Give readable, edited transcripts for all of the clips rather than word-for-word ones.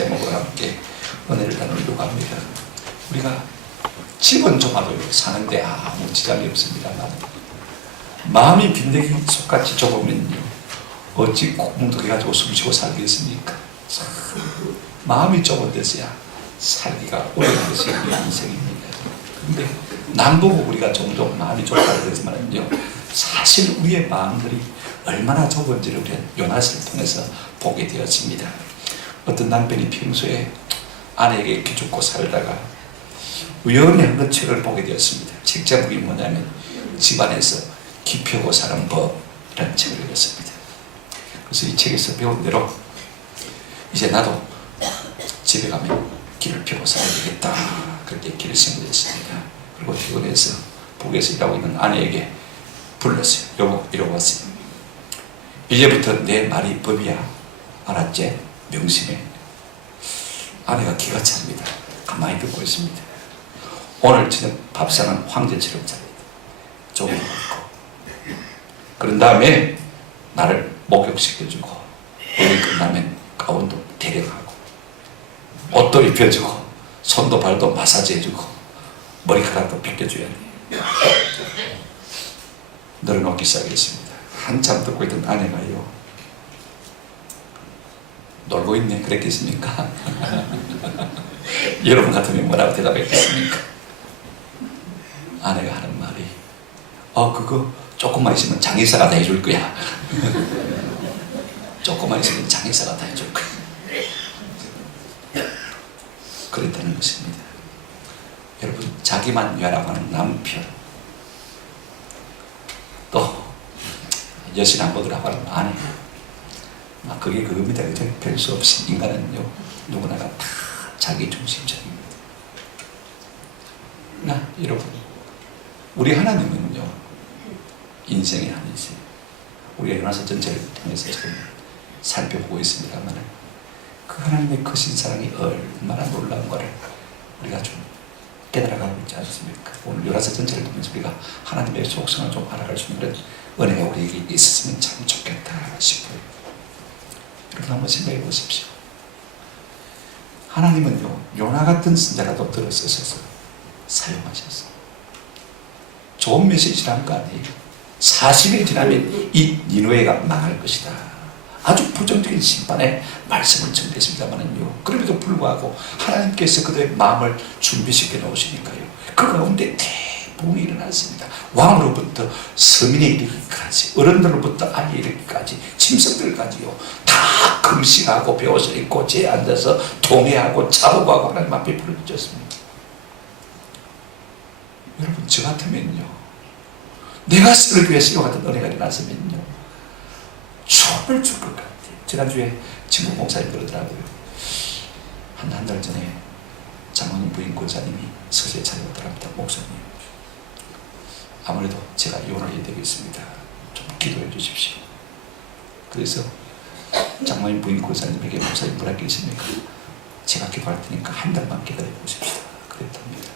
제목으로 함께 은혜를 나누려고 합니다. 우리가 집은 좁아도 사는데 아무 지장이 없습니다만 마음이 빈대기 속같이 좁으면요 어찌 콩뭉텅이 가지고 숨쉬고 살겠습니까? 마음이 좁은 데서야 살기가 어려운 것이 우리의 인생입니다. 그런데 남보고 우리가 종종 마음이 좁다고 그러지만요 사실 우리의 마음들이 얼마나 좁은지를 우리는 요나스를 통해서 보게 되었습니다. 어떤 남편이 평소에 아내에게 기죽고 살다가 우연히 한 책을 보게 되었습니다. 책 제목이 뭐냐면 집안에서 기펴고 사는 법이라는 책을 읽었습니다. 그래서 이 책에서 배운 대로 이제 나도 집에 가면 길을 펴고 살아야 되겠다 그렇게 길을 생각했습니다. 그리고 퇴근해서 북에서 일하고 있는 아내에게 불렀어요. 여보 이러고 왔어요. 이제부터 내 말이 법이야 알았지? 명심해. 아내가 기가 찹니다. 가만히 듣고 있습니다. 오늘 저녁 밥상은 황제처럼 차립니다. 종이 먹고 그런 다음에 나를 목욕시켜주고 오늘 끝나면 가운도 데려가고 옷도 입혀주고 손도 발도 마사지 해주고 머리카락도 벗겨줘야 돼. 늘어놓기 시작했습니다. 한참 듣고 있던 아내가요 놀고 있네 그랬겠습니까? 여러분 같으면 뭐라고 대답했겠습니까? 아내가 하는 말이 그거 조금만 있으면 장의사가 다 해줄 거야. 조금만 있으면 장의사가 다 해줄 거야. 그랬다는 것입니다. 여러분 자기만 위하라고하는 남편 또 여신 안 보더라고 하는 아내 그게 그겁니다. 별 수 없이 인간은요 누구나가 다 자기 중심적입니다. 여러분 우리 하나님은요 인생의 한이세요. 우리가 요나서 전체를 통해서 지금 살펴보고 있습니다만 그 하나님의 크신 사랑이 얼마나 놀라운 것을 우리가 좀 깨달아가고 있지 않습니까? 오늘 요나서 전체를 통해서 우리가 하나님의 속성을 좀 알아갈 수 있는 그런 은혜가 우리에게 있었으면 참 좋겠다 싶어요. 여러분 한번 생각해 보십시오. 하나님은요 요나 같은 선자라도 들어 쓰셔서 사용하셔서 좋은 메시지라는 거 아니에요. 40일 지나면 이 니느웨가 망할 것이다. 아주 부정적인 심판의 말씀을 전했습니다만은요 그럼에도 불구하고 하나님께서 그들의 마음을 준비시켜 놓으시니까요 그 가운데 대부흥이 일어났습니다. 왕으로부터 서민에 이르기까지 어른들로부터 아이에 이르기까지 짐승들까지요 다 금식하고 배옷을 입고 제에 앉아서 통회하고 자복하고 하나님 앞에 부르짖었습니다. 여러분 저 같으면요 내가 설교에 쓰여갔던 은혜가 일어났으면요 춤을 출 것 같아요. 지난주에 친구 목사님 그러더라고요. 한 달 전에 장모님 부인 권사님이 서재에 찾아오더랍니다. 목사님 아무래도 제가 이혼을 해야 되겠습니다. 좀 기도해 주십시오. 그래서 장모님 부인 권사님에게 목사님 뭐라 계십니까? 제가 기도할 테니까 한 달만 기다려 보십시오. 그랬답니다.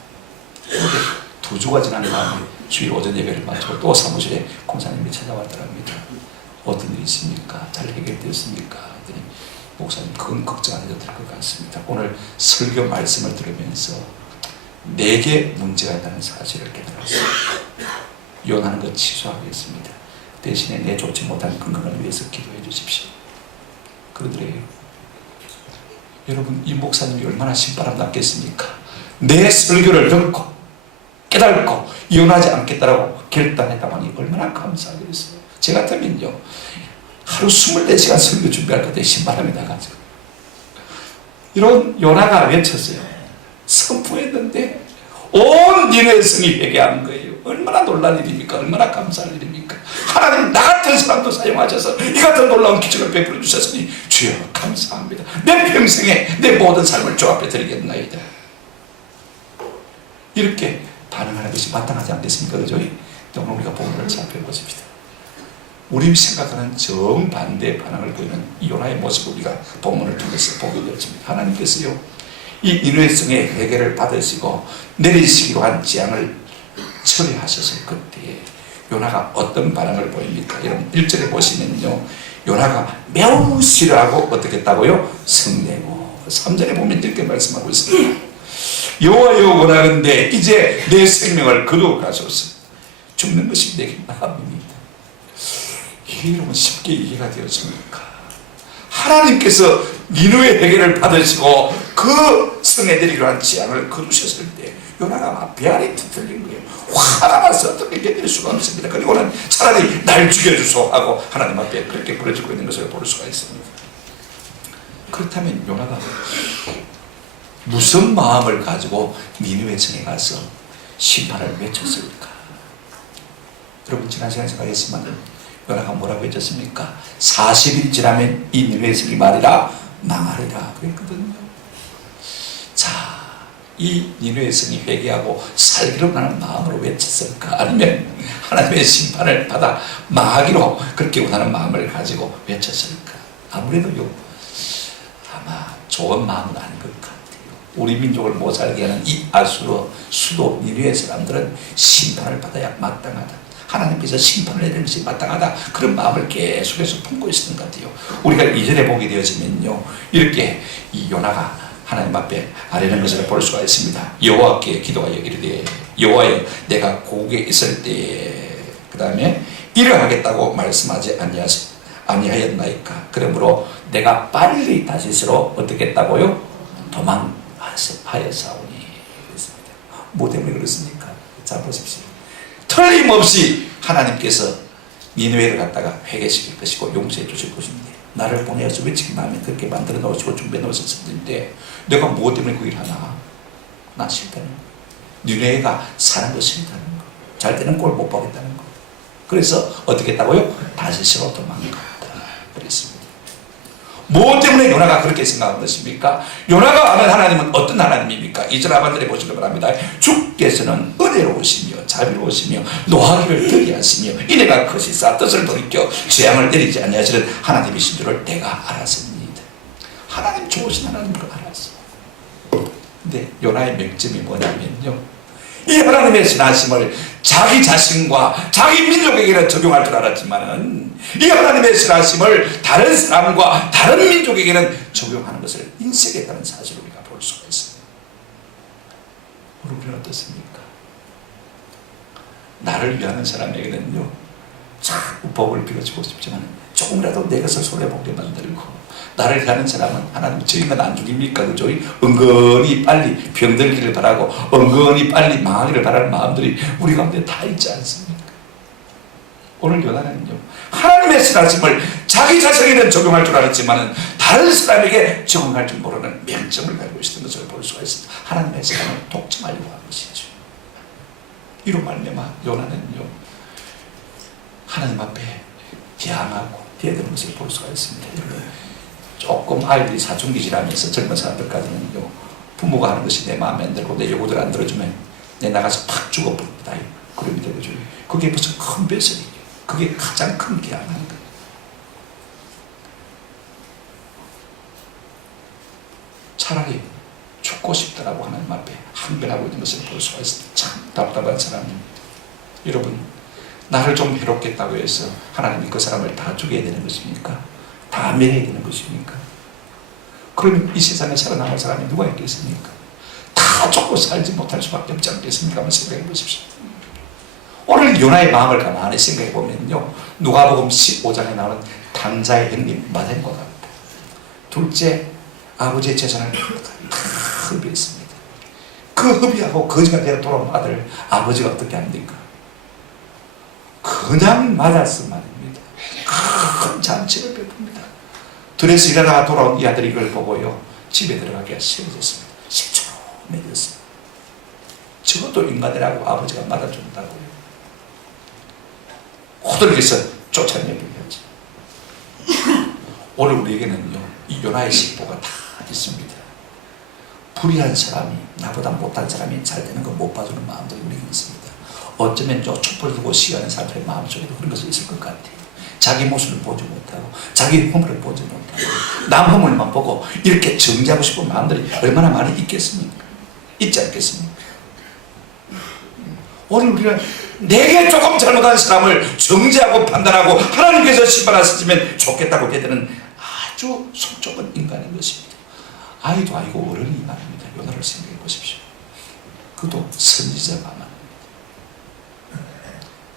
그런데 2주가 지난 다음에 주일 오전 예배를 마치고 또 사무실에 권사님이 찾아왔더랍니다. 어떤 일이 있습니까? 잘 해결되었습니까? 하더니 목사님 그건 걱정 안 해도 될 것 같습니다. 오늘 설교 말씀을 들으면서 내게 문제가 있다는 사실을 깨달았습니다. 이혼하는 것 취소하겠습니다. 대신에 내 좋지 못한 건강을 위해서 기도해 주십시오. 그러더래요. 여러분 이 목사님이 얼마나 신바람났겠습니까? 내 설교를 듣고 깨닫고 이혼하지 않겠다라고 결단했다니 얼마나 감사하겠어요. 제 같으면요 하루 24시간 설교 준비할 것 같아요. 신바람이 나가지고 이런 요나가 외쳤어요. 선포했는데 온 니느웨 성이 회개한 거예요. 얼마나 놀란 일입니까? 얼마나 감사한 일입니까? 하나님 나 같은 사람도 사용하셔서 이 같은 놀라운 기적을 베풀어 주셨으니 주여 감사합니다. 내 평생에 내 모든 삶을 주 앞에 드리겠나이다. 이렇게 반응하는 것이 마땅하지 않겠습니까? 그죠? 오늘 우리가 본문을 살펴보십시다. 우리 생각하는 정반대의 반응을 보이는 이 요나의 모습을 우리가 본문을 통해서 보게 되었습니다. 하나님께서요 이 니느웨 성의 회개를 받으시고 내리시기로 한 재앙을 처리하셨을 그때에 요나가 어떤 반응을 보입니까? 여러분 1절에 보시면요 요나가 매우 싫어하고 어떻게 했다고요? 성내고 3절에 보면 이렇게 말씀하고 있습니다. 여호와여 원하건대 이제 내 생명을 거두어 가소서. 죽는 것이 내게 나음입니다. 이게 여러분 쉽게 이해가 되었습니까? 하나님께서 니느웨 회개를 받으시고 그 성애들이로 한 재앙을 거두셨을 때 요나가 배알이 뒤틀린 거예요. 화가 나서 어떻게 견딜 수가 없습니다. 그리고는 차라리 날 죽여주소 하고 하나님 앞에 그렇게 부르짖고 있는 것을 볼 수가 있습니다. 그렇다면 요나가 무슨 마음을 가지고 니느웨 성에 가서 심판을 외쳤을까? 여러분 지난 시간에 생각했지만 요나가 뭐라고 해줬습니까? 40일 지나면 이 니느웨 성이 말이라 망하리라 그랬거든요. 자, 이 니느웨 성이 회개하고 살기로 하는 마음으로 외쳤을까? 아니면 하나님의 심판을 받아 망하기로 그렇게 원하는 마음을 가지고 외쳤을까? 아무래도요, 아마 좋은 마음은 아닌 것 같아요. 우리 민족을 못 살게 하는 이 아수르 수도 니느웨 사람들은 심판을 받아야 마땅하다. 하나님께서 심판을 내리는 것이 마땅하다. 그런 마음을 계속해서 품고 있었던 것 같아요. 우리가 이전에 보게 되어지면요, 이렇게 이 요나가 하나님 앞에 아뢰는 것을 볼 수가 있습니다. 여호와께 기도하여 이르되 여호와여 내가 고국에 있을 때 그 다음에 일을 하겠다고 말씀하지 아니하였나이까. 그러므로 내가 빨리 다시스로 어떻게 했다고요? 도망하였사오니. 그랬습니다. 뭐 때문에 그렇습니까? 자 보십시오. 틀림없이 하나님께서 니느웨를 갖다가 회개시킬 것이고 용서해 주실 것인데, 나를 보내어서 왜 지금 마음에 그렇게 만들어 놓으시고 준비해 놓으셨는데 내가 무엇 때문에 그 일 하나? 나 싫다는 거. 니느웨가 사는 거 싫다는 거. 잘 때는 꼴 못 보겠다는 거. 그래서 어떻게 했다고요? 다시스로 도망갔다 그랬습니다. 무엇 때문에 요나가 그렇게 생각한 것입니까? 요나가 아는 하나님은 어떤 하나님입니까? 2절 하반절에 보시기 바랍니다. 주께서는 은혜로우시며 자비로우시며 노하기를 덜게 하시며 이내가 크시사 뜻을 돌이켜 재앙을 내리지 아니하시는 하나님이신 줄을 내가 알았습니다. 하나님 좋으신 하나님을 알았어. 근데 요나의 명점이 뭐냐면요, 이 하나님의 선하심을 자기 자신과 자기 민족에게는 적용할 줄 알았지만은 이 하나님의 선하심을 다른 사람과 다른 민족에게는 적용하는 것을 인식했다는 사실을 우리가 볼 수가 있습니다. 우리는 어떻습니까? 나를 위하는 사람에게는요, 자꾸 복을 빌어주고 싶지만 조금이라도 내 것을 손해보게 만들고, 나를 위하는 사람은 하나님 저희만 안 죽입니까? 그죠? 은근히 빨리 병들기를 바라고 은근히 빨리 망하기를 바라는 마음들이 우리 가운데 다 있지 않습니까? 오늘 요나는요, 하나님의 선하심을 자기 자신에게는 적용할 줄 알았지만 다른 사람에게 적용할 줄 모르는 명점을 가지고 있었던 것을 볼 수가 있습니다. 하나님의 선함을 독점하려고 한 것이죠. 이로 말미암아 요나는요, 하나님 앞에 대항하고 대드는 것을 볼 수가 있습니다. 조금 아이들이 사춘기 지나면서 젊은 사람들까지는요, 부모가 하는 것이 내 마음에 안 들고 내 요구를 안 들어주면 내 나가서 팍 죽어버립니다. 그럽니다. 그죠? 그게 무슨 큰 배설이에요. 그게 가장 큰 개항하는 거예요. 차라리 죽고 싶다라고 하나님 앞에 항변하고 있는 것을 볼 수가 있습니다. 참 답답한 사람입니다. 여러분, 나를 좀 해롭겠다고 해서 하나님이 그 사람을 다 죽여야 되는 것입니까? 다 멸해야 되는 것입니까? 그러면 이 세상에 살아남을 사람이 누가 있겠습니까? 다 죽고 살지 못할 수밖에 없지 않겠습니까? 한번 생각해 보십시오. 오늘 요나의 마음을 가만히 생각해 보면요, 누가복음 15장에 나오는 당자의 형님 마덴과 같다. 둘째, 아버지의 재산을 다 흡입했습니다. 그 흡입하고 거지가 되어 돌아온 아들 아버지가 어떻게 합니까? 그냥 맞았을 말입니다. 큰 잔치를 베풉니다. 들에서 일하다가 돌아온 이 아들이 이걸 보고요, 집에 들어가기가 싫어졌습니다. 시초해졌습니다. 저것도 인간이라고 아버지가 맞아준다고요. 호들갑에서 쫓아내기를 하지. 오늘 우리에게는요, 이 요나의 식보가 다 있습니다. 불의한 사람이, 나보다 못한 사람이 잘 되는 거 못 봐주는 마음들이 우리에게 있습니다. 어쩌면 촛불 들고 시위하는 사람들의 마음속에도 그런 것이 있을 것 같아요. 자기 모습을 보지 못하고 자기 허물을 보지 못하고 남 허물만 보고 이렇게 정지하고 싶은 마음들이 얼마나 많이 있겠습니까? 있지 않겠습니까? 오늘 우리는 내게 조금 잘못한 사람을 정지하고 판단하고 하나님께서 심판하시면 좋겠다고 되드는 아주 속좁은 인간인 것입니다. 아이도 아니고 어른이 말합니다. 요나를 생각해 보십시오. 그도 선지자가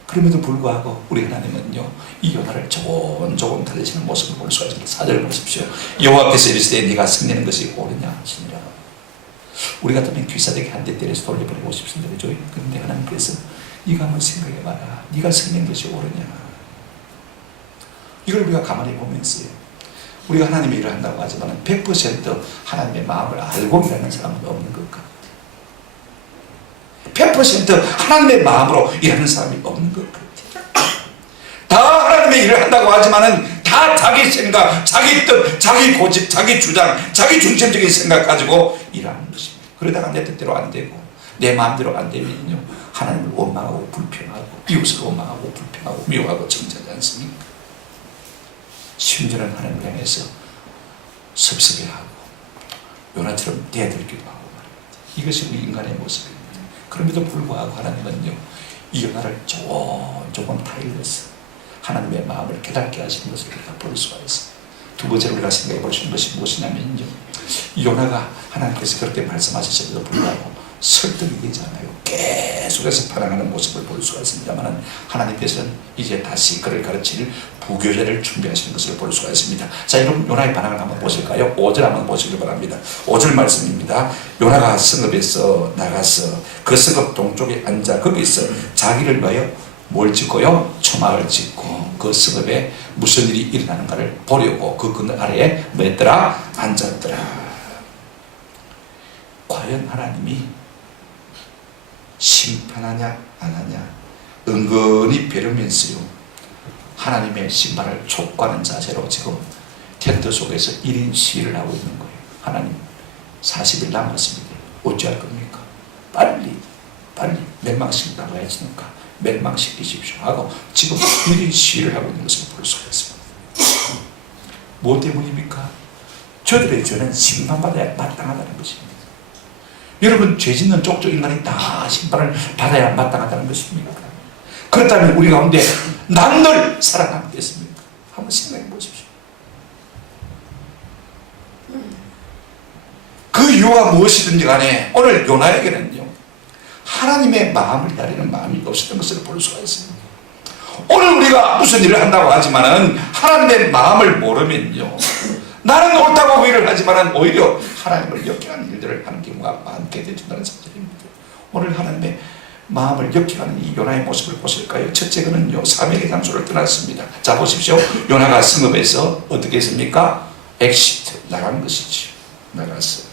그럼에도 불구하고 우리 하나님은요, 이 요나를 조금 달래시는 모습을 볼 수가 있습니다. 4절 보십시오. 여호와께서 이르시되 네가 승리하는 것이 옳으냐 하시니라. 우리 같으면 귀사되게 한 대 때려서 돌려버리고 싶습니다. 그죠? 그런데 하나님께서 네가 한번 생각해봐라. 네가 승리하는 것이 옳으냐. 이걸 우리가 가만히 보면서요, 우리가 하나님의 일을 한다고 하지만 100% 하나님의 마음을 알고 일하는 사람은 없는 것 같아요. 100% 하나님의 마음으로 일하는 사람이 없는 것 같아요. 다 하나님의 일을 한다고 하지만은 다 자기 생각, 자기 뜻, 자기 고집, 자기 주장, 자기 중심적인 생각 가지고 일하는 것입니다. 그러다가 내 뜻대로 안 되고 내 마음대로 안 되면요, 하나님을 원망하고 불평하고 이웃을 원망하고 불평하고 미워하고 정죄하지 않습니까? 심지어는 하나님을 향해서 섭섭해하고 요나처럼 대들기도 하고 말입니다. 이것이 우리 인간의 모습입니다. 그럼에도 불구하고 하나님은요, 이 요나를 조금 타일러서 하나님의 마음을 깨닫게 하시는 것을 우리가 볼 수가 있습니다. 두 번째로 우리가 생각해 볼 수 있는 것이 무엇이냐면요, 이 요나가 하나님께서 그렇게 말씀하셨음에도 불구하고 설득이 되지 않아요. 계속해서 반항하는 모습을 볼 수가 있습니다만 하나님께서는 이제 다시 그를 가르칠 부교제를 준비하시는 것을 볼 수가 있습니다. 자, 여러분 요나의 반항을 한번 보실까요? 5절 한번 보시길 바랍니다. 5절 말씀입니다. 요나가 성읍에서 나가서 그 성읍 동쪽에 앉아 거기서 자기를 위하여 뭘 짓고요? 초막을 짓고 그 성읍에 무슨 일이 일어나는가를 보려고 그 그늘 아래에 뭐 했더라? 앉았더라. 과연 하나님이 심판하냐 안 하냐 은근히 벼르면서요, 하나님의 심판을 촉구하는 자세로 지금 텐트 속에서 1인 시위를 하고 있는 거예요. 하나님 40일 남았습니다. 어찌할 겁니까? 빨리 멸망시키다고 했으니까 멸망시키십시오 하고 지금 1인 시위를 하고 있는 것을 볼 수가 있습니다. 뭐 때문입니까? 저들의 죄는 심판받아야 마땅하다는 것입니다. 여러분, 죄 짓는 쪽쪽 인간이 다 심판을 받아야 마땅하다는 것입니까? 그렇다면 우리 가운데 난들 살아남겠습니까? 한번 생각해 보십시오. 그 이유가 무엇이든지 간에 오늘 요나에게는요, 하나님의 마음을 기다리는 마음이 없었던 것을 볼 수가 있습니다. 오늘 우리가 무슨 일을 한다고 하지만은 하나님의 마음을 모르면요, 나는 옳다고 일을 하지만 오히려 하나님을 역행하는 일들을 하는 경우가 많게 된다는 사실입니다. 오늘 하나님의 마음을 역행하는 이 요나의 모습을 보실까요? 첫째는 사명의 장소를 떠났습니다. 자, 보십시오. 요나가 성읍에서 어떻게 했습니까? 엑시트, 나간 것이죠. 나갔어요.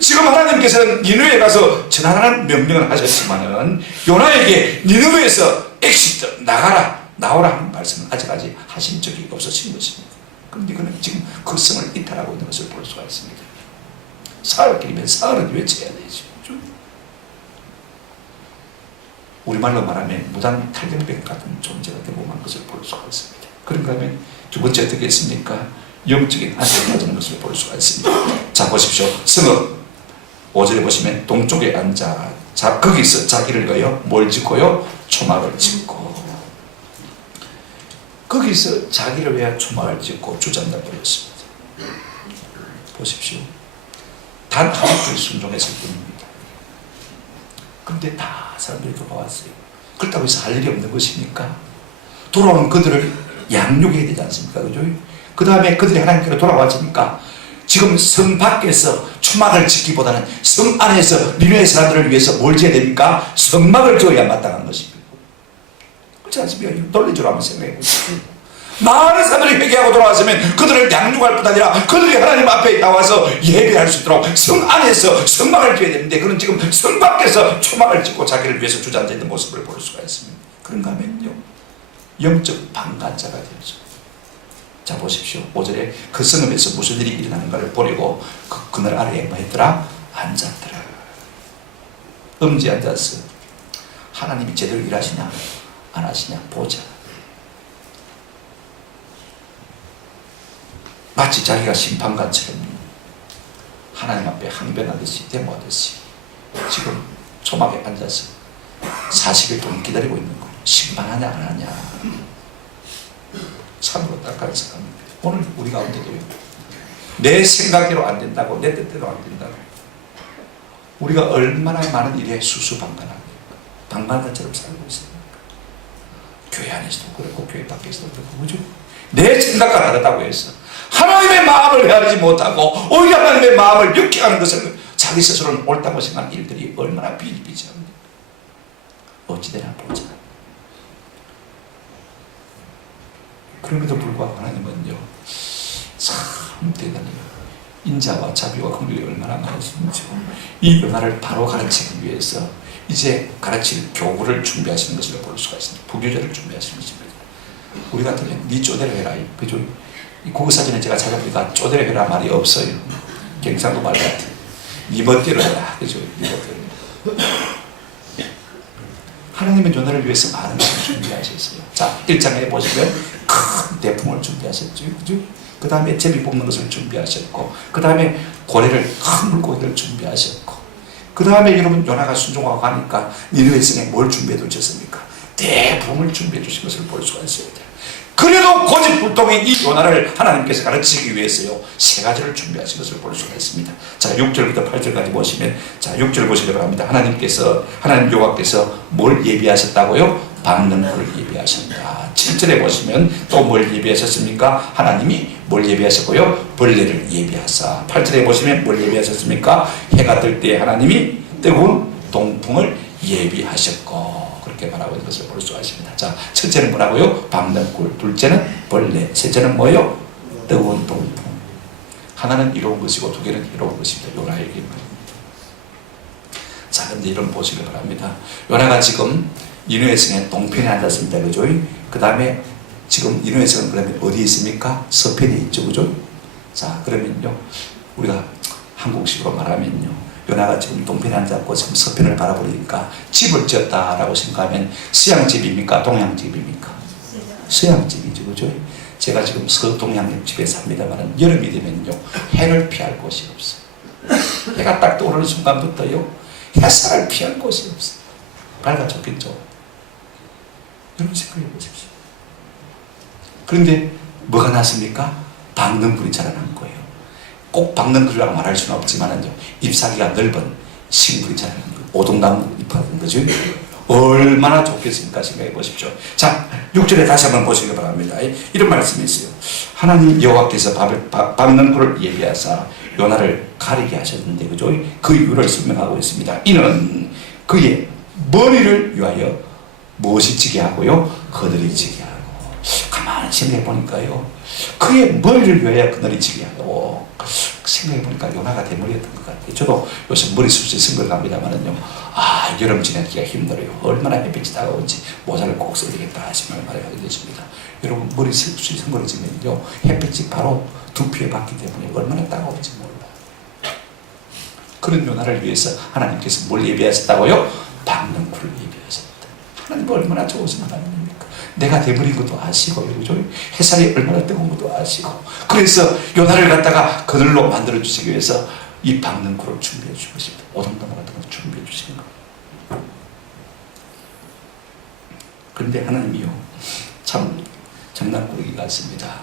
지금 하나님께서는 니느웨에 가서 전하라는 명령을 하셨지만은 요나에게 니느웨에서 엑시트, 나오라 하는 말씀은 아직까지 하신 적이 없으신 것입니다. 그런데 그는 지금 그 성을 이탈하고 있는 것을 볼 수가 있습니다. 사흘 길이면 사흘은 외쳐야 되죠. 우리말로 말하면 무단 탈경병 같은 존재가 되고 만 것을 볼 수가 있습니다. 그런가 하면 두 번째 어떻게 했습니까? 영적인 안정을 가지는 것을 볼 수가 있습니다. 자, 보십시오. 성읍 5절에 보시면 동쪽에 앉아 거기서 자기를 위하여 뭘 짓고요? 초막을 짓고, 거기서 자기를 위하여 초막을 짓고 주저앉아 버렸습니다. 보십시오. 단 하나님께 순종했을 뿐입니다. 그런데 다 사람들이 돌아왔어요. 그렇다고 해서 할 일이 없는 것입니까? 돌아온 그들을 양육해야 되지 않습니까? 그죠? 그 다음에 그들이 하나님께로 돌아왔으니까 지금 성 밖에서 초막을 짓기보다는 성 안에서 니느웨 사람들을 위해서 뭘 지어야 됩니까? 성막을 지어야 마땅한 것입니다. 그렇지 않습니까? 논리적으로 한번 생각해 보십시오. 많은 사람들이 회개하고 돌아왔으면 그들을 양육할 뿐 아니라 그들이 하나님 앞에 나와서 예배할 수 있도록 성 안에서 성막을 지어야 되는데, 그는 지금 성 밖에서 초막을 짓고 자기를 위해서 주저앉아 있는 모습을 볼 수가 있습니다. 그런가 하면요, 영적 방관자가 되죠. 자, 보십시오. 5절에 그 성읍에서 무슨 일이 일어나는가를 보려고 그 그늘 아래에 뭐 했더라? 앉았더라. 엄지 앉았어. 하나님이 제대로 일하시냐 안 하시냐 보자. 마치 자기가 심판관처럼 하나님 앞에 항변하듯이 데모하듯이 지금 초막에 앉아서 40일 동안 기다리고 있는 거예요. 심판하냐 안 하냐. 참으로 딱한 사람입니다. 오늘 우리 가운데도요, 내 생각대로 안 된다고, 내 뜻대로 안 된다고. 우리가 얼마나 많은 일에 수수방관합니까? 방관자처럼 살고 있습니까? 교회 안에서도 그렇고 교회 밖에서도 그렇고, 그죠? 내 생각과 다르다고 해서 하나님의 마음을 헤아리지 못하고 오히려 하나님의 마음을 역행하는 것을 자기 스스로는 옳다고 생각하는 일들이 얼마나 비일비재합니까? 어찌되나 보자. 그럼에도 불구하고 하나님은요, 참 대단해요. 인자와 자비와 긍휼이 얼마나 많으신지 이 연화를 바로 가르치기 위해서 이제 가르칠 교구를 준비하시는 것을 볼 수가 있습니다. 부교재를 준비하시는 것입니다. 우리 같으면 네 쪼대로 해라. 그죠? 이 국어사전에 제가 찾아보니까 쪼대로 해라 말이 없어요. 경상도 말 같아. 네 멋대로 해라. 그죠? 네 멋대로. 하나님은 연화를 위해서 많은 것을 준비하셨어요. 자, 1장에 보시면 큰 대풍을 준비하셨죠. 그죠? 그 다음에 제비 뽑는 것을 준비하셨고, 그 다음에 고래를, 큰 물고기를 준비하셨고, 그 다음에 여러분 요나가 순종하고 가니까 니느웨 성에 뭘 준비해 두셨습니까? 대붕을 준비해 주신 것을 볼 수가 있습니다. 그래도 고집불통의 이 요나를 하나님께서 가르치기 위해서요, 세 가지를 준비하신 것을 볼 수가 있습니다. 자, 6절부터 8절까지 보시면, 자, 6절 보시기 바랍니다. 하나님 여호와께서 뭘 예비하셨다고요? 박는 불을 예비하셨다. 7절에 보시면 또 뭘 예비하셨습니까? 하나님이 뭘 예비하셨고요? 벌레를 예비하사. 8절에 보시면 뭘 예비하셨습니까? 해가 뜰 때 하나님이 뜨거운 동풍을 예비하셨고, 그렇게 말하고 있는 것을 볼 수 있습니다. 자, 첫째는 뭐라고요? 박는 꿀. 둘째는 벌레. 셋째는 뭐예요? 뜨거운 동풍. 하나는 이로운 것이고 두 개는 이로운 것입니다. 요나에게. 자, 근데 이런 보시기 바랍니다. 요나가 지금 니느웨 성의 동편에 앉았습니다. 그죠? 그 다음에 지금 니느웨 성은 그러면 어디에 있습니까? 서편에 있죠. 그죠? 자, 그러면요, 우리가 한국식으로 말하면요, 요나가 지금 동편에 앉았고 지금 서편을 바라보니까 집을 지었다라고 생각하면 서양집입니까? 동양집입니까? 서양집이죠. 그죠? 제가 지금 서동양 집에 삽니다만 여름이 되면요, 해를 피할 곳이 없어요. 해가 딱 떠오르는 순간부터요, 햇살을 피할 곳이 없어요. 밝아 좋겠죠? 여러분 생각해 보십시오. 그런데 뭐가 났습니까? 박는 불이 자라난 거예요. 꼭 박는 불이라고 말할 수는 없지만은요, 잎사귀가 넓은 식물이 자라는 거예요. 오동나무 잎하는 거죠. 얼마나 좋겠습니까? 생각해 보십시오. 자, 6절에 다시 한번 보시기 바랍니다. 이런 말씀이 있어요. 하나님 여호와께서 박는 불을 예비하사 요나를 가리게 하셨는데, 그죠? 그 이유를 설명하고 있습니다. 이는 그의 머리를 위하여 무엇이 지게 하고요? 그늘이 지게 하고. 가만히 생각해 보니까요, 그의 머리를 위하여 그늘이 지게 하고. 생각해 보니까 요나가 대머리였던 것 같아요. 저도 요새 머리숱이 생각합니다만은요, 아, 여름 지내기가 힘들어요. 얼마나 햇빛이 다가오는지 모자를 꼭 써야 되겠다 하시면 말을 하게 되십니다. 여러분, 머리숱이 생겨지면요, 햇빛이 바로 두피에 받기 때문에 얼마나 따가운지 몰라요. 그런 요나를 위해서 하나님께서 뭘 예비하셨다고요? 박는 굴을 예비하셨다. 하나님 얼마나 좋으신 하나님입니까? 내가 대머리인 것도 아시고, 그죠? 햇살이 얼마나 뜨거운 것도 아시고, 그래서 요나를 갖다가 그늘로 만들어 주시기 위해서 이 박는 굴을 준비해 주신 것입니다. 오동나무 같은 걸 준비해 주시는 거예요. 그런데 하나님이요, 참 장난꾸러기 같습니다.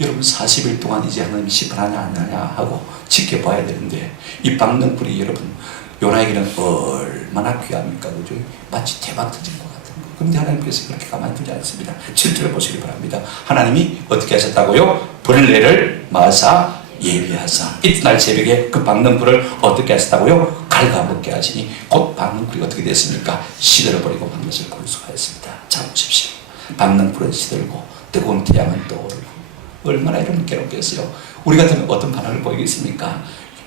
여러분, 40일 동안 이제 하나님이 심판하냐 안 하냐 하고 지켜봐야 되는데, 이 박는 굴이 여러분 요나에게는 얼마나 귀합니까? 그죠? 마치 대박 터진 것 같은 거. 그런데 하나님께서 그렇게 가만히 두지 않습니다. 7절을 보시기 바랍니다. 하나님이 어떻게 하셨다고요? 벌레를 마사 예비하사. 이튿날 새벽에 그 박는 굴을 어떻게 하셨다고요? 갉아먹게 하시니 곧 박는 굴이 어떻게 됐습니까? 시들어버리고 만 것을 볼 수가 있습니다. 자, 보십시오. 박는 굴은 시들고 뜨거운 태양은 떠오르고 얼마나 이런 괴롭겠어요. 우리 같으면 어떤 반응을 보이겠습니까?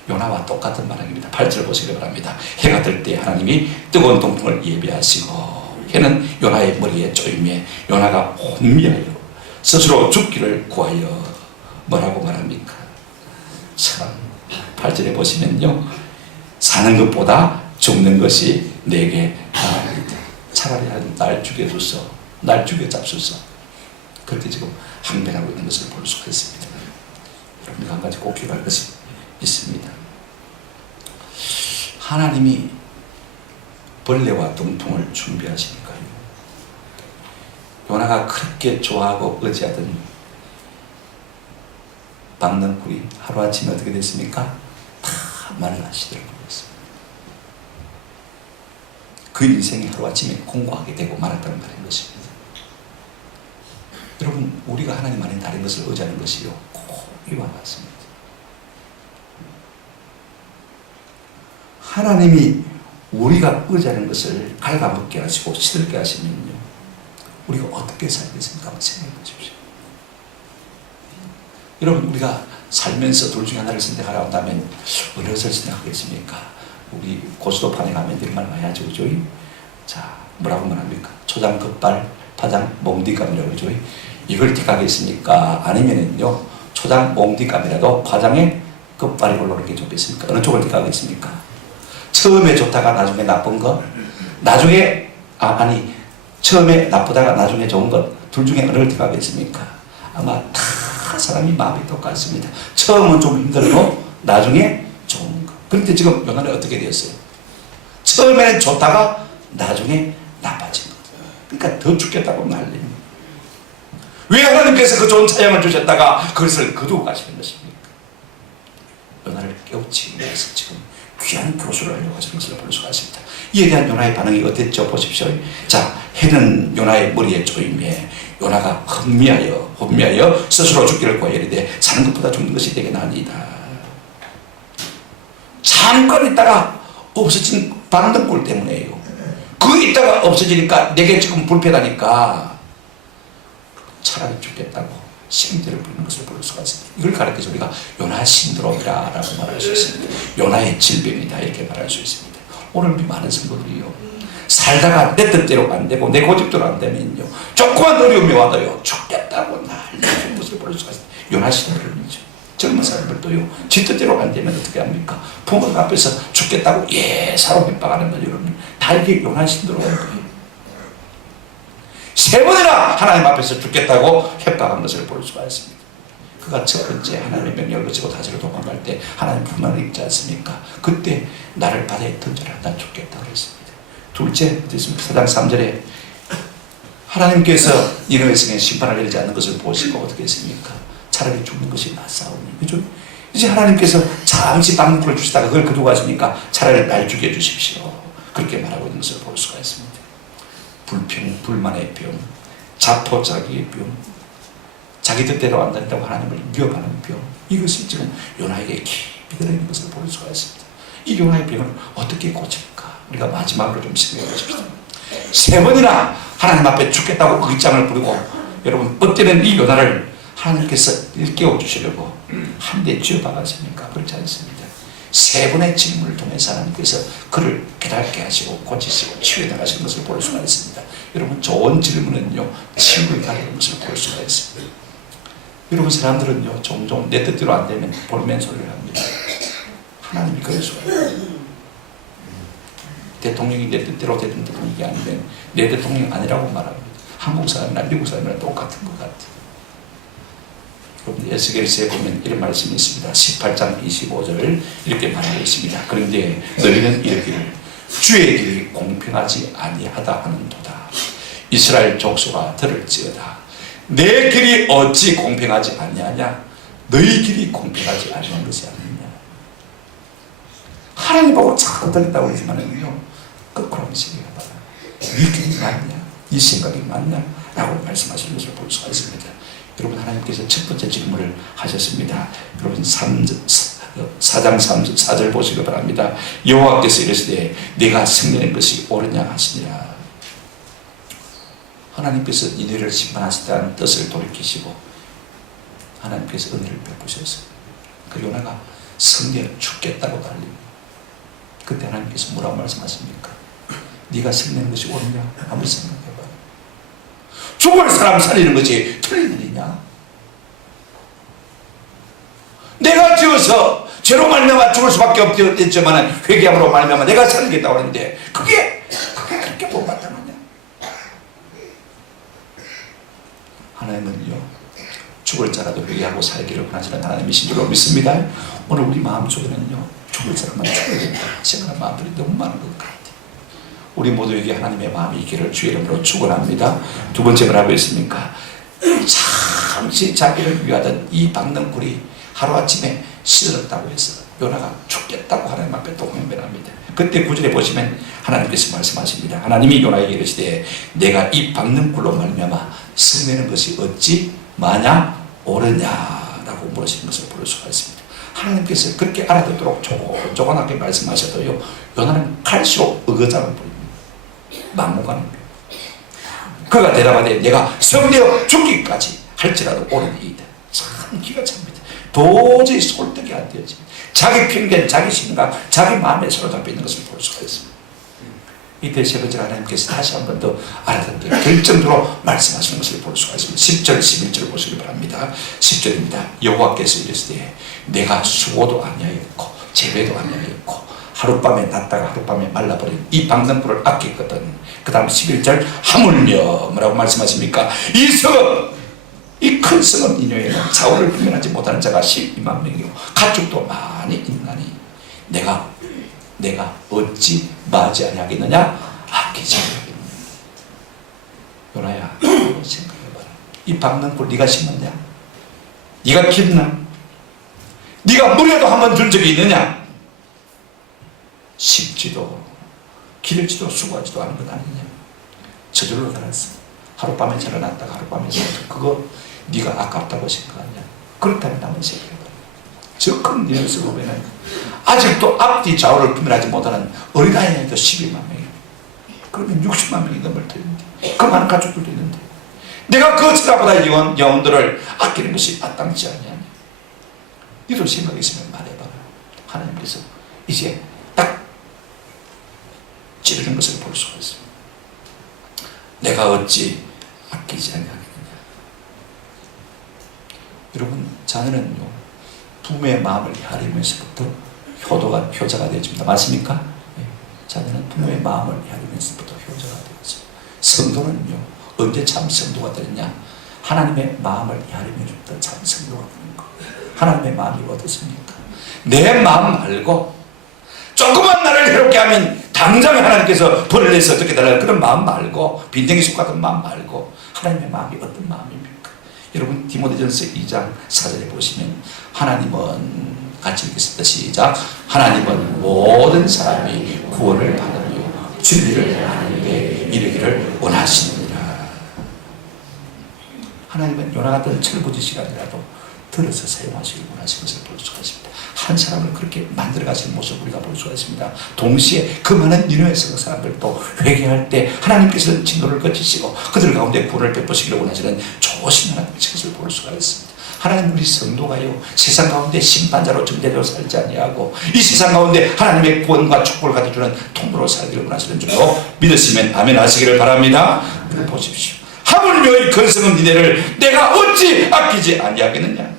요나와 똑같은 반응입니다. 8절 보시기 바랍니다. 해가 뜰 때 하나님이 뜨거운 동풍을 예비하시고, 해는 요나의 머리에 쪼임에 요나가 혼미하여 스스로 죽기를 구하여 뭐라고 말합니까? 참, 8절에 보시면요, 사는 것보다 죽는 것이 내게 나으리다. 차라리 날 죽여주소, 날 죽여잡수소. 그렇게 지금 항변하고 있는 것을 볼 수가 있습니다. 여러분, 한 가지 꼭 기억할 것이 있습니다. 하나님이 벌레와 동풍을 준비하시니까요, 요나가 그렇게 좋아하고 의지하던 박는 꿀이 하루아침에 어떻게 됐습니까? 다 말라시더라고요. 그 인생이 하루아침에 공고하게 되고 말았다는 말인 것입니다. 여러분, 우리가 하나님 안에 다른 것을 의지하는 것이요, 꼭 이와 같습니다. 하나님이 우리가 의지하는 것을 갉아먹게 하시고 시들게 하시면요, 우리가 어떻게 살겠습니까? 한번 생각해 보십시오. 여러분, 우리가 살면서 둘 중에 하나를 선택하라 한다면 어느 것을 선택하겠습니까? 우리 고스톱판에 가면 이런 말 많이 하죠, 그죠? 자, 뭐라고 말합니까? 초장 급발, 파장 몽디감이라고 그러죠. 이걸 택하겠습니까? 아니면은요, 초장 몽디감이라도 파장에 급발이 올라오는 게 좋겠습니까? 어느 쪽을 택하겠습니까? 처음에 좋다가 나중에 나쁜 것, 나중에 처음에 나쁘다가 나중에 좋은 것, 둘 중에 어느 걸 택하겠습니까? 아마 다 사람이 마음이 똑같습니다. 처음은 좀 힘들고 나중에 좋은 것. 그런데 지금 요나는 어떻게 되었어요? 처음에는 좋다가 나중에 나빠진 것. 그러니까 더 죽겠다고 난립니다. 왜 하나님께서 그 좋은 차양을 주셨다가 그것을 거두고 가시는 것입니까? 요나를 깨우치기 위해서 지금 귀한 교수를 하려고 하시는 것을 볼 수가 있습니다. 이에 대한 요나의 반응이 어땠죠? 보십시오. 자, 해는 요나의 머리에 쪼임에 요나가 혼미하여 스스로 죽기를 구하여 이르되 사는 것보다 죽는 것이 되게 나으니이다. 잠깐 있다가 없어진 방등골 때문에요. 그 있다가 없어지니까 내게 지금 불편하니까 차라리 죽겠다고 심기를 부리는 것을 볼 수가 있습니다. 이걸 가르쳐서 우리가 요나 신드롬이라고 말할 수 있습니다. 요나의 질병이다 이렇게 말할 수 있습니다. 오늘 우리 많은 성도들이요, 살다가 내 뜻대로 안 되고 내 고집대로 안 되면요, 조그만 어려움이 와도요 죽겠다고 난리치는 것을 볼 수가 있습니다. 요나 신드롬이죠. 젊은 사람들도요, 지 뜻대로 안 되면 어떻게 합니까? 부모 앞에서 죽겠다고 예사로 협박하는 걸 여러분 다 이게 요나 신드롬인 거예요. 세 번이나 하나님 앞에서 죽겠다고 협박한 것을 볼 수가 있습니다. 그가 첫 번째 하나님의 명령을 거치고 다시로 도망갈 때 하나님 불만을 입지 않습니까? 그때 나를 바다에 던져라, 난 죽겠다 그랬습니다. 둘째, 어떻습니까? 4장 3절에 하나님께서 니느웨 성에 심판을 내리지 않는 것을 보시고 어떻게 했습니까? 차라리 죽는 것이 낫사오니. 그죠? 이제 하나님께서 잠시 방문을 주시다가 그걸 거두고 가시니까 차라리 날 죽여주십시오. 그렇게 말하고 있는 것을 볼 수가 있습니다. 불평, 불만의 병, 자포자기의 병, 자기 뜻대로 안 된다고 하나님을 위협하는 병, 이것이 지금 요나에게 깊이 들어있는 것을 볼 수가 있습니다. 이 요나의 병을 어떻게 고칠까? 우리가 마지막으로 좀 생각해 보십시오. 세 번이나 하나님 앞에 죽겠다고 의장을 부리고 여러분 뻗대는 이 요나를 하나님께서 일깨워 주시려고 한 대 쥐어박았습니까? 그렇지 않습니다. 세 번의 질문을 통해서 하나님께서 그를 깨닫게 하시고 고치시고 치유해 나가시는 것을 볼 수가 있습니다. 여러분, 좋은 질문은요 치유를 가르는 것을 볼 수가 있습니다. 여러분, 사람들은요 종종 내 뜻대로 안 되면 볼멘 소리를 합니다. 하나님이 그럴 수가 있어요. 대통령이 내 뜻대로 되는 대통령이 아니면 내 대통령이 아니라고 말합니다. 한국 사람이나 미국 사람이나 똑같은 것 같아요. 에스겔서에 보면 이런 말씀이 있습니다. 18장 25절 이렇게 말하고 있습니다. 그런데 너희는 이르기를 주의 길이 공평하지 아니하다 하는도다. 이스라엘 족속아 들을지어다. 내 길이 어찌 공평하지 아니하냐? 너희 길이 공평하지 아니한 것이 아니냐? 하나님 보고 참 들었다고 그러지만은요 거꾸로 하면 생각해봐. 네 길이 맞냐? 네 생각이 맞냐? 라고 말씀하시는 것을 볼 수가 있습니다. 여러분, 하나님께서 첫 번째 질문을 하셨습니다. 여러분 4장 4절 보시기 바랍니다. 여호와께서 이르시되 네가 성내는 것이 옳으냐 하시니라. 하나님께서 니네를 심판하시다는 뜻을 돌이키시고 하나님께서 은혜를 베푸셔서 그 요나가 성내 죽겠다고 달립니다. 그때 하나님께서 뭐라고 말씀하십니까? 네가 성내는 것이 옳으냐? 한번 생각해봐. 죽을 사람 살리는 것이 틀린 일이냐? 내가 지어서 죄로 말미암아 죽을 수밖에 없겠지만 회개함으로 말미암아 내가 살리겠다고 하는데 그게 그렇게 못마땅하냐? 하나님은요 죽을 자라도 회개하고 살기를 원하시는 하나님이신 줄로 믿습니다. 오늘 우리 마음속에는요 죽을 사람만 죽어야 된다 생각하는 마음들이 너무 많은 것 같아요. 우리 모두에게 하나님의 마음이 있기를 주의 이름으로 축원합니다. 두 번째 뭐라고 했습니까? 잠시 자기를 위하던 이 박는 꿀이 하루아침에 시들었다고 해서 요나가 죽겠다고 하나님 앞에 또 공면합니다. 그때 9절에 보시면 하나님께서 말씀하십니다. 하나님이 요나에게 이르시되 내가 이 박는 꿀로 말미암아 성내는 것이 어찌 마냥 옳으냐라고 물으시는 것을 볼 수가 있습니다. 하나님께서 그렇게 알아듣도록 조곤조곤하게 말씀하셔도요, 요나는 갈수록 의거장을 보입니다. 막무가내입니다. 그가 대답하되 내가 성내어 죽기까지 할지라도 옳으니이다. 참 기가 찹니다. 도저히 설득이 안 되어집니다. 자기 편견, 자기 생각, 자기 마음에 사로잡혀 있는 것을 볼 수가 있습니다. 이때 세 번째 하나님께서 다시 한 번 더 알아듣게 결정적으로 말씀하시는 것을 볼 수가 있습니다. 10절, 11절 보시기 바랍니다. 10절입니다. 여호와께서 이르시되 내가 수고도 아니하였고 재배도 아니하였고 하룻밤에 났다가 하룻밤에 말라버린 이 박는 꿀을 아꼈거든. 그 다음 11절 하물며 뭐라고 말씀하십니까? 이 성은, 이 큰 성은 니느웨는 사울을 분별하지 못하는 자가 12만 명이요 가축도 많이 있나니 내가 어찌 마지 아니하겠느냐? 아끼지 않겠느냐. 요나야, 생각해봐라. 이 박는 꿀 네가 심었냐? 네가 깃나? 네가 물에도 한번 준 적이 있느냐? 심지도 기르지도 수고하지도 않은 것 아니냐? 저절로 살았어. 하룻밤에 자라났다가 하룻밤에 자라났다가 그거 네가 아깝다고 생각하냐? 그렇다면 한번 생각해봐라. 저 큰 일에서 보면은 아직도 앞뒤 좌우를 구별하지 못하는 어린아이도 12만 명이에요. 그러면 60만 명이 넘을 텐데 그 많은 가족들도 있는데 내가 그 지라보다 영혼들을 아끼는 것이 마땅치 않냐? 니도 생각이 있으면 말해봐라. 하나님께서 이제 딱 찌르는 것을 볼 수가 있습니다. 내가 어찌 아끼지 아니하겠느냐. 여러분, 자녀는요 부모의 마음을 헤아리면서부터 효도가 효자가 되어집니다. 맞습니까? 네. 자녀는 부모의 마음을 헤아리면서부터 효자가 되어집니다. 성도는요 언제 참 성도가 되느냐? 하나님의 마음을 헤아리면서부터 참 성도가 되는 거예요. 하나님의 마음이 어떻습니까? 내 마음 말고 조그만 나를 괴롭게 하면 당장 하나님께서 벌을 내서 어떻게 달라요? 그런 마음 말고 빈정이 속 같은 마음 말고 하나님의 마음이 어떤 마음입니까? 여러분 디모데전서 2장 4절에 보시면 하나님은 같이 읽겠습니다. 시작. 하나님은 모든 사람이 구원을 받으며 진리를 하나님께 이르기를 원하시느니라. 하나님은 요나 같은 철부지시간이라도 들어서 사용하시길 원하시는 것을 볼 수가 있습니다. 한 사람을 그렇게 만들어가시는 모습을 우리가 볼 수가 있습니다. 동시에 그 많은 니느웨 성 사람들도 회개할 때 하나님께서는 진노를 거치시고 그들 가운데 구원을 베푸시기를 원하시는 좋으신 하나님의 것을 볼 수가 있습니다. 하나님 우리 성도가요 세상 가운데 심판자로 정죄되어 살지 아니하고 이 세상 가운데 하나님의 구원과 축복을 가져주는 통로로 살기를 원하시는 줄로 믿으시면 아멘 하시기를 바랍니다. 보십시오. 하물며 이 근성은 니네를 내가 어찌 아끼지 아니하겠느냐.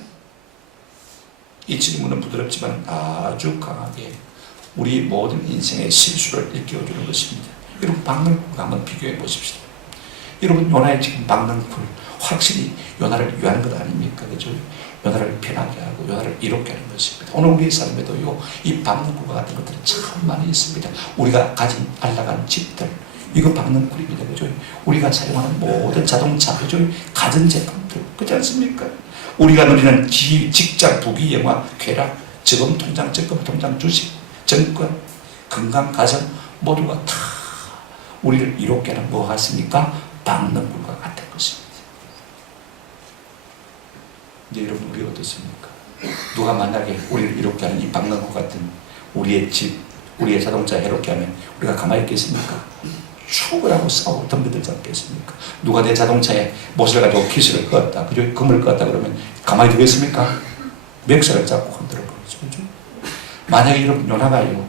이 질문은 부드럽지만 아주 강하게 우리 모든 인생의 실수를 일깨워주는 것입니다. 여러분 박는 꿀 한번 비교해 보십시오. 여러분 요나의 지금 박는 꿀 확실히 요나를 위한 것 아닙니까? 그죠? 요나를 편하게 하고 요나를 이롭게 하는 것입니다. 오늘 우리의 삶에도요 이 박는 꿀과 같은 것들이 참 많이 있습니다. 우리가 가진 안락한 집들 이거 박는 꿀입니다. 그죠? 우리가 사용하는 모든 자동차, 그죠? 가전제품들 그렇지 않습니까? 우리가 누리는 직장, 부귀, 영화, 쾌락, 저금통장, 적금통장, 주식, 정권, 건강, 가정 모두가 다 우리를 이롭게 하는 뭐가 같습니까? 박는 꿀과 같은 것입니다. 근데 여러분 우리 어떻습니까? 누가 만약에 우리를 이롭게 하는 이 박는 꿀 같은 우리의 집, 우리의 자동차 해롭게 하면 우리가 가만히 있겠습니까? 축을 하고 싸우고 덤벼들지 않겠습니까? 누가 내 자동차에 못을 가지고 키스를 껐다, 그죠? 금을 껐다 그러면 가만히 두겠습니까? 멱살을 잡고 흔들어 버리죠. 그죠? 만약에 여러분 요나가요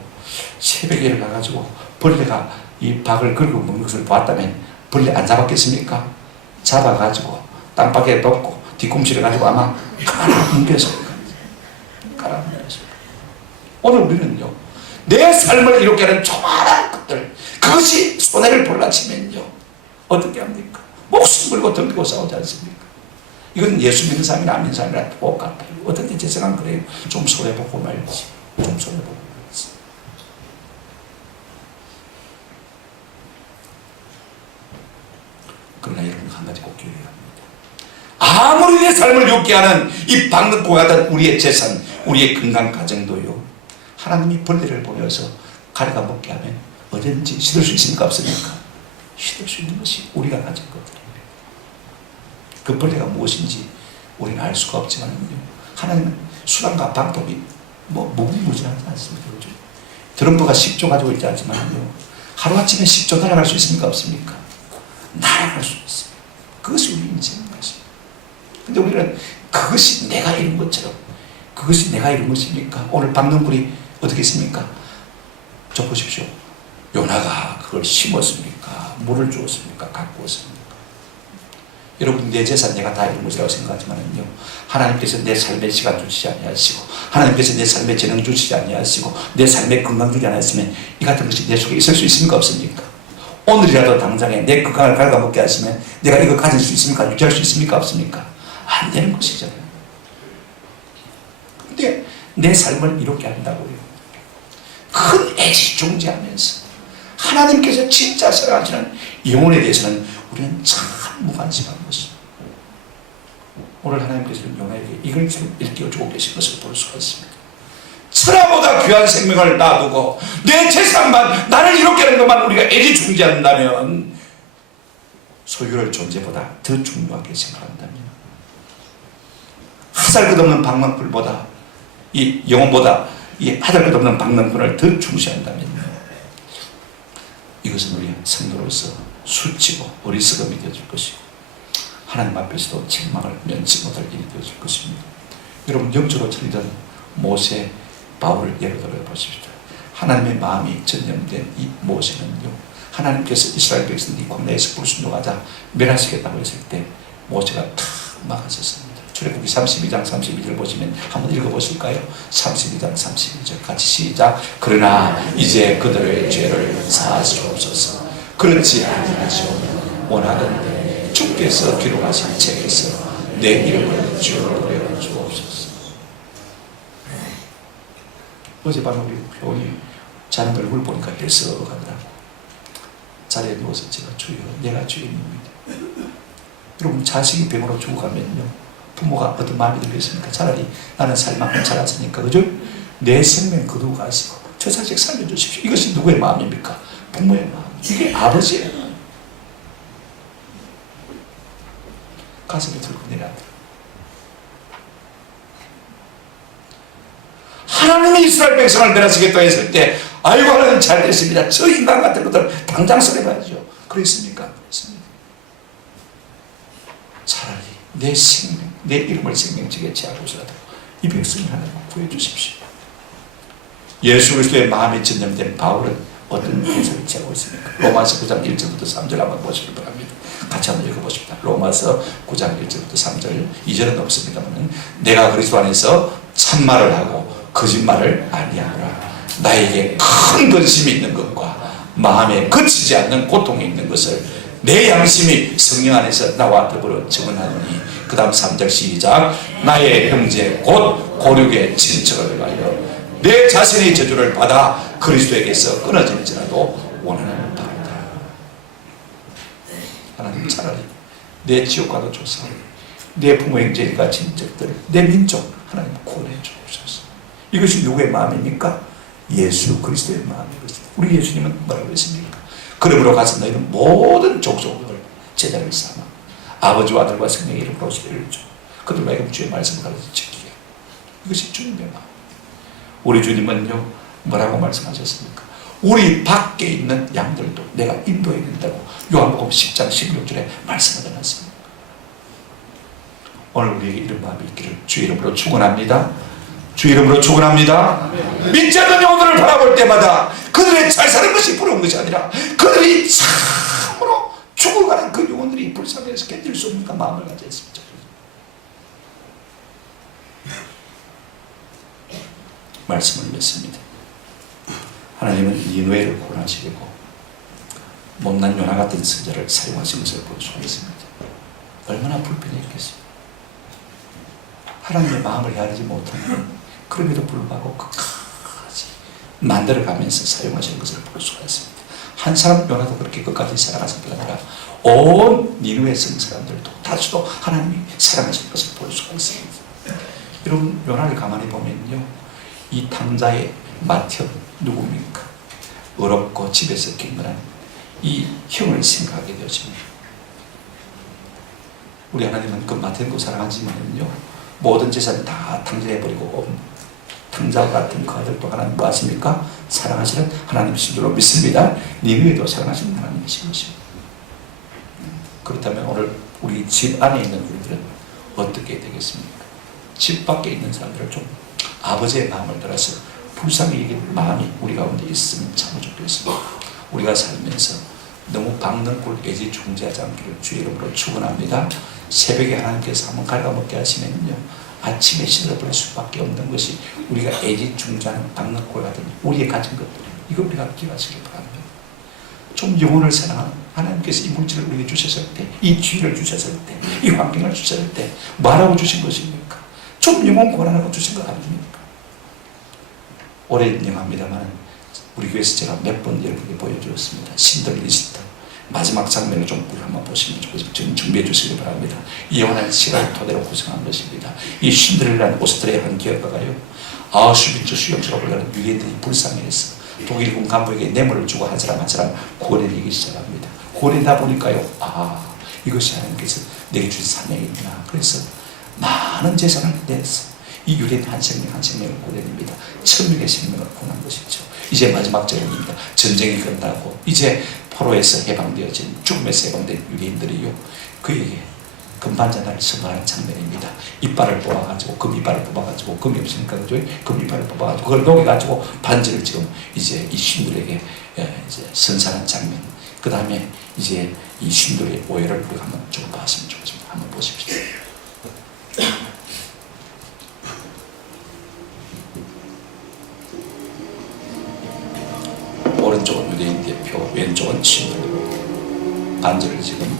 새벽에 일어나가지고 벌레가 이 박을 긁고 먹는 것을 보았다면 벌레 안 잡았겠습니까? 잡아가지고 땅바닥에 덮고 뒤꿈치를 가지고 아마 깔아뭉개서 깔아뭉개서 오늘 우리는요 내 삶을 이롭게 하는 조그마한 것들 그것이 손해를 볼라치면요 어떻게 합니까? 목숨 걸고 덤비고 싸우지 않습니까? 이건 예수 믿는 사람이나 안 믿는 사람이나 똑같아요. 어떻게 제 생각은 그래요. 좀 손해보고 말지. 좀 손해보고 말지. 그러나 여러분 한 가지 꼭 기억해야 합니다. 아무리 내 삶을 욕게 하는 이 방긋고 같은 우리의 재산, 우리의 건강 가정도요, 하나님이 벌레를 보내서 가려가 먹게 하면 언제든지 시들 수 있습니까? 없습니까? 시들 수 있는 것이 우리가 가진 것들입니다. 그 벌레가 무엇인지 우리는 알 수가 없지만요, 하나님은 수단과 방법이 무궁무진하지 않습니까? 그렇죠? 트럼프가 10조 가지고 있지 않지만요, 하루아침에 10조 날아갈 수 있습니까? 없습니까? 날아갈 수 있습니다. 그것이 우리 인생인 것입니다. 근데 우리는 그것이 내가 이룬 것처럼, 그것이 내가 이룬 것입니까? 오늘 박능굴이 어떻게 했습니까? 저 보십시오. 요나가 그걸 심었습니까? 물을 주었습니까? 가꾸었습니까? 여러분, 내 재산 내가 다 이룬 것이라고 생각하지만요, 하나님께서 내 삶의 시간 주시지 아니하시고, 하나님께서 내 삶의 재능 주시지 아니하시고, 내 삶의 건강 주지 않았으면 이 같은 것이 내 속에 있을 수 있습니까? 없습니까? 오늘이라도 당장에 내 건강을 갉아먹게 하시면 내가 이거 가질 수 있습니까? 유지할 수 있습니까? 없습니까? 안 되는 것이잖아요. 근데 내 삶을 이렇게 한다고요, 큰 애지중지하면서 하나님께서 진짜 사랑하시는 영혼에 대해서는 우리는 참 무관심한 것입니다. 오늘 하나님께서는 요나에게 이걸 지금 일깨워주고 계신 것을 볼 수가 있습니다. 천하보다 귀한 생명을 놔두고 내 재산만, 나를 이렇게 하는 것만 우리가 애지중지한다면, 소유를 존재보다 더 중요하게 생각한다면, 하잘것없는 방망불보다, 이 영혼보다 이 하잘것없는 방망불을 더 중시한다면, 이것은 우리 성도로서 수치고 어리석음이 되어질 것이고, 하나님 앞에서도 책망을 면치 못할 일이 되어질 것입니다. 여러분, 영적으로 처리된 모세, 바울을 예로 들어 보십시오. 하나님의 마음이 전념된 이 모세는요, 하나님께서 이스라엘 백성들이 광야에서 불순종하자 멸하시겠다고 했을 때 모세가 탁 막았었습니다. 출애굽기 32장 32절 보시면 한번 읽어보실까요? 32장 32절 같이 시작. 그러나 이제 그들의 죄를 사하시옵소서. 그렇지 아니하시오면 원하건대 주께서 기록하신 책에서 내 이름을 지워버려 주옵소서. 어젯밤에 우리 교원이 자는 얼굴 보니까 일석하더라고. 자리에 누워서 제가 주여, 내가 주인입니다. 여러분, 자식이 병으로 죽어가면요, 부모가 어떤 마음이 들겠습니까? 차라리 나는 살 만큼 살았으니까, 그죠? 내 생명 거두고 가시고 저 자식 살려주십시오. 이것이 누구의 마음입니까? 부모의 마음. 이게 아버지예요. 가슴이 들고 내려앉더라. 하나님이 이스라엘 백성을 멸하시겠다 했을 때, 아이고 하나님 잘 됐습니다. 저 인간 같은 것들 당장 써내봐야죠. 그랬습니까? 그랬습니다. 차라리 내 생명, 내 이름을 생명책에 제하고서라도 이 백성을 하나님 구해주십시오. 예수 그리스도의 마음에 전념된 바울은 어떤 대사를 취하고 있습니까? 로마서 9장 1절부터 3절 한번 보시기 바랍니다. 같이 한번 읽어보십니다. 로마서 9장 1절부터 3절, 2절은 없습니다만, 내가 그리스도 안에서 참말을 하고 거짓말을 아니하노라. 나에게 큰 근심이 있는 것과 마음에 그치지 않는 고통이 있는 것을 내 양심이 성령 안에서 나와 더불어 증언하노니. 그 다음 3절 시작. 나의 형제 곧 고륙의 친척을 위하여 내 자신의 저주를 받아 그리스도에게서 끊어질지라도 원하는 바이다. 하나님, 차라리 내 지옥 가도 좋사, 내 부모 형제과 친척들, 내 민족 하나님 구원해 주옵소서. 이것이 누구의 마음입니까? 예수 그리스도의 마음이거든요. 우리 예수님은 뭐라고 했습니까? 그러므로 가서 너희는 모든 족속을 제자를 삼아 아버지와 아들과 성령의 이름으로 세례를 줘 그들과 이금 주의 말씀을 가르쳐 지키게. 이것이 주님의 마음. 우리 주님은요, 뭐라고 말씀하셨습니까? 우리 밖에 있는 양들도 내가 인도해야 된다고 요한복음 10장 16절에 말씀을 해놨습니다. 오늘 우리에게 이런 마음이 있기를 주의 이름으로 축원합니다. 주의 이름으로 축원합니다. 믿지 않는 영혼들을 바라볼 때마다 그들의 잘 사는 것이 부러운 것이 아니라 그들이 참으로 죽어가는 그 영혼들이 불쌍해서 견딜 수 없는 마음을 가져야 했습니다. 말씀을 맺습니다. 하나님은 니느웨를 구원하시고 못난 요나 같은 선지자를 사용하신 것을 볼 수가 있습니다. 얼마나 불편했겠어요. 하나님의 마음을 헤아리지 못하는, 그럼에도 불구하고 끝까지 만들어가면서 사용하시는 것을 볼 수가 있습니다. 한 사람 요나도 그렇게 끝까지 살아가서 아니라 온 니느웨에 선 사람들도 다시도 하나님이 사랑하실 것을 볼 수가 있습니다. 여러분 요나를 가만히 보면요, 이 탕자의 맏형 누굽니까? 어렵고 집에서 갱근한 이 형을 생각하게 되어집니다. 우리 하나님은 그 맏형도 사랑하지만요, 모든 재산을 다 탕자해버리고 탕자와 같은 그 아들도 하나님 뭐 하십니까? 사랑하시는 하나님이신 줄로 믿습니다. 니느웨도 사랑하시는 하나님이신 것입니다. 그렇다면 오늘 우리 집 안에 있는 우리들은 어떻게 되겠습니까? 집 밖에 있는 사람들을 좀 아버지의 마음을 따라서 불쌍히 여기는 마음이 우리 가운데 있으면 참 좋겠습니다. 우리가 살면서 너무 박는 꼴 애지중지하지 않기를 주의 이름으로 축원합니다. 새벽에 하나님께서 한번 갉아먹게 하시면요, 아침에 씻어버릴 수밖에 없는 것이 우리가 애지중지하는 박는 꼴 같은 우리의 가진 것들, 이거 우리가 기억하시길 바랍니다. 좀 영혼을 사랑하는 하나님께서 이 물질을 우리에게 주셨을 때, 이 기회를 주셨을 때, 이 환경을 주셨을 때 뭐라고 주신 것입니까? 좀 영혼 고난하고 주신 것 아닙니까? 오랜 영화입니다만 우리 교회에서 제가 몇 번 여러분에게 보여주었습니다. 신들 리스트 마지막 장면을 좀 우리 한번 보시면 좋겠습니다. 지금 준비해 주시기 바랍니다. 이 영화는 시간을 토대로 구성한 것입니다. 이 신들이라는 오스트리아 한 기업가가요, 아우슈비츠 수용소로 올라가는 유대인들이 불쌍해서 독일군 간부에게 뇌물을 주고 한 사람 한 사람 구원해내기 시작합니다. 구원해다 보니까요, 이것이 하나님께서 내게 주신 사명이구나. 그래서 많은 재산을 내서 이 유대인 한 생명 한 생명을 구원해냅니다. 1000명의 생명을 구원한 것이죠. 이제 마지막 절입니다. 전쟁이 끝나고 이제 포로에서 해방되어진, 죽음에서 해방된 유대인들이요, 그에게 금반자나를 선물하는 장면입니다. 이빨을 뽑아가지고, 금 이빨을 뽑아가지고, 금이 없으니까 그죠? 금 이빨을 뽑아가지고 그걸 녹여가지고 반지를 지금 이제 이 신들에게 이제 선사하는 장면. 그 다음에 이제 이 신들의 오해를 우리가 한번 좀 봤으면 좋겠습니다. 한번 보십시오. 오른쪽은 유대인 대표, 왼쪽은 신들. 반지를 지금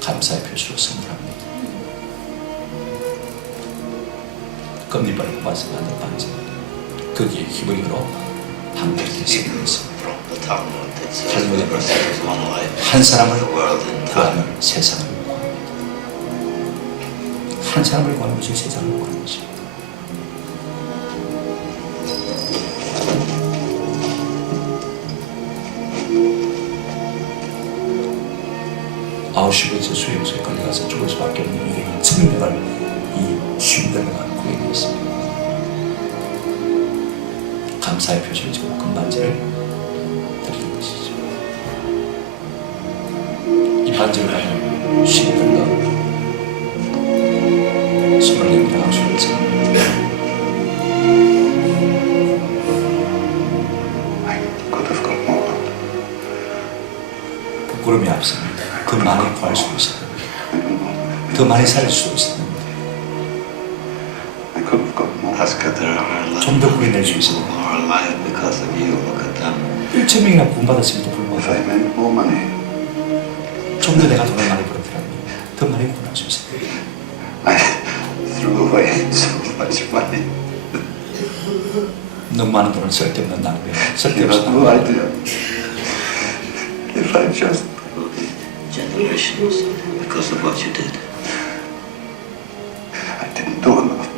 감사의 표시로 선물합니다. 금리발을 뽑아서 만든 반지, 거기에 힘을 잃어 한국에 있습니다. 한 사람을 구하면 세상을 구합니다. 한 사람을 구하는 것이 세상을 구하는 것입니다. 아우슈비츠 수용소에 끌려가서 죽을 수밖에 없는 유대인 1000명을 이 신들과 구해냈습니다. 감사의 표시를 지고 금반지를 드리는 것이죠. 이 반지를 가진 신들과 24명의 아우슈비츠, 부끄러움이 앞섭니다. 더 많이 구할 수 있었는데, 더 많이 살릴 수 있었는데, 좀 더 구해낼 수 있었는데, 1,000명이나 구원받았음에도 불구하고 좀 더 내가 돈을 많이 벌었더라면 더 많이 구원할 수 있었는데, 너무 많은 돈을 쓸데없는 낭비에 쓸데없는 generations because of what you did. I didn't do enough.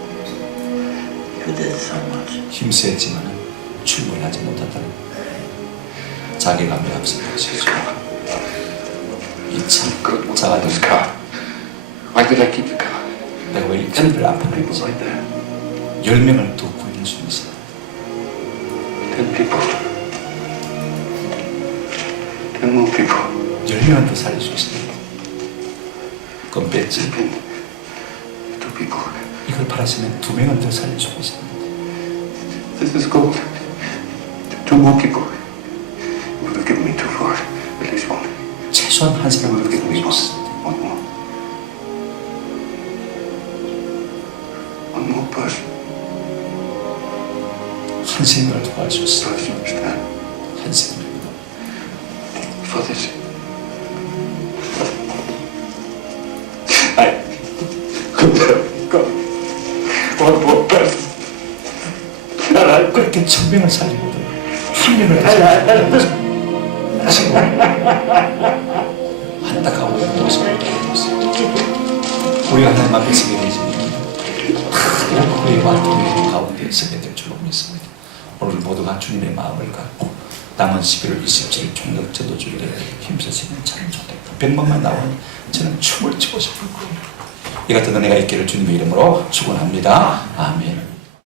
You did so much. 힘쓰였지만 충분히 하지 못했다는 자괴감이 앞서는 것이죠. 이참 자가된 Why did I keep the car? 내가 왜 이 차를 안 파는 거지? Right there. 10명을 더 구해낼 수 있어요. 10 people. 10 more people. 10명은 더 살릴 수 있습니다. 그건 뺐지. 2 people. 이걸 팔았으면 2명은 더 살릴 수 있습니다. This is gold. 2 more people. You would have given me 2 for it. At least one. 최소한 한 You 사람은 would 더 have given me 살릴 수 one. 있습니다. One more. One more person. 한 생명을 더 구할 수 있어요. Does you understand? 한 생명. For this. One more person. 나를 그렇게 1000명을 살리거든. 한 명을 더 살리거든. 한 안타까운 모습을 보이고 있습니다. 우리가 하나님 앞에 서게 되지만 이런 후회와 동요 가운데 서게 될 줄로 믿습니다. 오늘 모두가 주님의 마음을 갖고 남은 11월 27일 총력 전도주일에 힘쓰시면 참 좋겠다. 100만만 나오니 저는 춤을 추고 싶을 겁니다. 이 같은 은혜가 있기를 주님의 이름으로 축원합니다. 아멘.